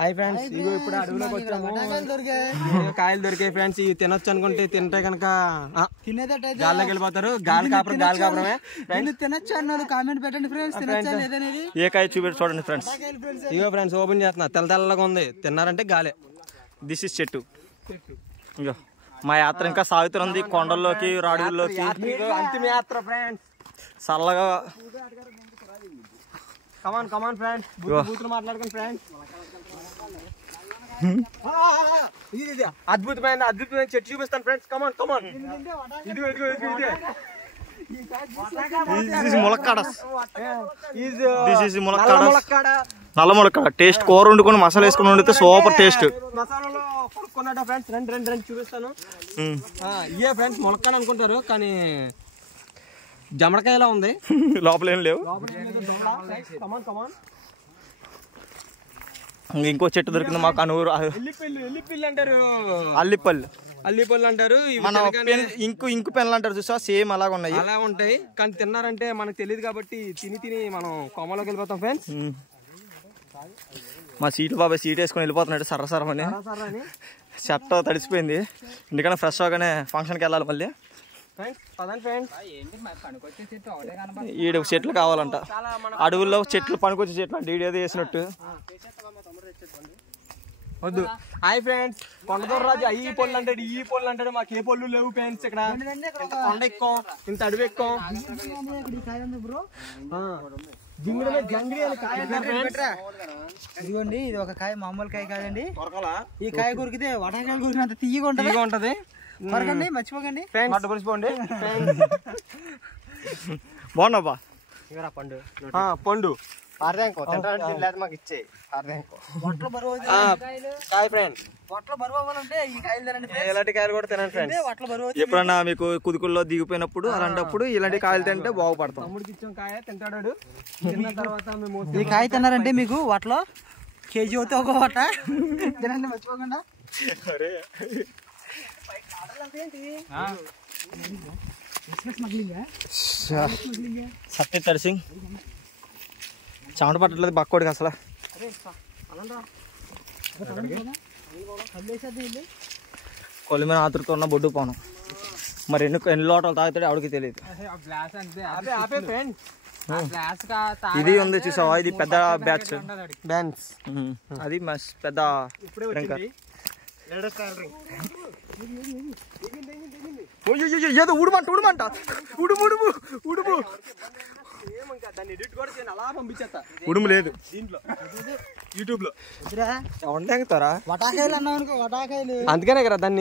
Hi friends, ఇగో ఇప్పుడు అడవిలోకి వచ్చాము. కాయలు దొరికాయి ఫ్రెండ్స్. ఇవి తినొచ్చు అనుకుంటే తింటే కనుక గాల్లోకి వెళ్ళిపోతారు. గాలి కాపురమే తినొచ్చు అన్నారు. కామెంట్ పెట్టండి ఫ్రెండ్స్. ఏ కాయ చూపెట్టి చూడండి ఫ్రెండ్స్. ఇగో ఫ్రెండ్స్ ఓపెన్ చేస్తున్నా. తెల్లగా ఉంది. తిన్నారంటే గాలే. దిస్ ఇస్ చెట్టు. ఇగో మా యాత్ర ఇంకా సాగుతుంది. కొండల్లోకి అడవుల్లోకి అంతిమ యాత్ర ఫ్రెండ్స్. చల్లగా కమాన్ ఫ్రెండ్స్. బూతులు మాట్లాడుకోండి ఫ్రెండ్స్. ఇది అద్భుతమైన చెట్టు చూపిస్తాను ఫ్రెండ్స్. కమాన్ ఇది నల్ల ములక్కాడ. టేస్ట్ కూర వండుకొని మసాలా వేసుకుని వండితే సూపర్ టేస్ట్. మసాలాలో కొనుక్కున్నాడా ఫ్రెండ్స్? రెండు చూపిస్తాను. ఇయే ఫ్రెండ్స్ ములక్కాడ అనుకుంటారు, కానీ జమడకాయలా ఉంది. లోపల ఏం లేవు. ఇంకో చెట్టు దొరికింది మాకు అనూరు. ఎల్లిపిల్లి అంటారు. అల్లిపల్లి అంటారు. ఇంకు పెన్లు అంటారు చూసా, సేమ్ అలాగ ఉన్నాయి. అలా ఉంటాయి, కానీ తిన్నారంటే మనకు తెలియదు కాబట్టి తిని మనం కోమలోకి వెళ్ళిపోతాం ఫ్రెండ్స్. మా సీటు బాబాయ్ సీట్ వేసుకొని వెళ్ళిపోతున్నాడు సర్రసరమని. షర్ట్ తడిసిపోయింది. ఎందుకన్నా ఫ్రెష్ అవగానే ఫంక్షన్కి వెళ్ళాలి మళ్ళీ. ఈడ చెట్లు కావాలంట. అడవుల్లో చెట్లు పనికొచ్చే చెట్లు అంటే ఈడేదో వేసినట్టు. వద్దు. హాయ్ ఫ్రెండ్స్, కొండదొర్రాజు ఈ పళ్ళు అంటాడు. మాకు ఏ పళ్ళు లేవు ఫ్రెండ్స్. ఇక్కడ కొండ ఎక్కువ, ఇంత అడవి ఎక్కువ. ఇదిగోండి, ఇది ఒక కాయ, మామూలు కాయ కాదండి. ఈ కాయ కొరికితే వటాకాయలు కొరికినంత తీయగా ఉంటది. కొరకండి, మర్చిపోకండి. బాగున్నాబా పండు మాకు ఇచ్చే ఇలాంటి కాయలు కూడా తినండి ఫ్రెండ్స్. ఎప్పుడన్నా మీకు కుదుకుల్లో దిగిపోయినప్పుడు అలాంటప్పుడు ఇలాంటి కాయలు తింటే బాగుపడతాం. తమ్ముడికి ఇచ్చాం కాయ, తింటాడు. తిన్న తర్వాత మేము ఈ కాయ తిన్నారంటే మీకు వాటిలో కేజీ అవుతే ఒక వాట తినండి, మర్చిపోకుండా. సత్యతర్ సింగ్ చెమట పట్టట్లేదు పక్కోడికి అసలు. కొలిమైన ఆతృతో ఉన్న బొడ్డు పోను. మరి ఎన్ని లోటలు తాగుతాడు ఆవిడకి తెలియదు. ఇది ఉంది చూసావా, ఇది పెద్ద బ్యాచ్. అది పెద్ద ఏదో ఉడుమంట ఉడుము లేదు దీంట్లో. యూట్యూబ్ లో వటాకాయలు అన్నావు అనుకో, వటాకాయలు అందుకనే కదా దాన్ని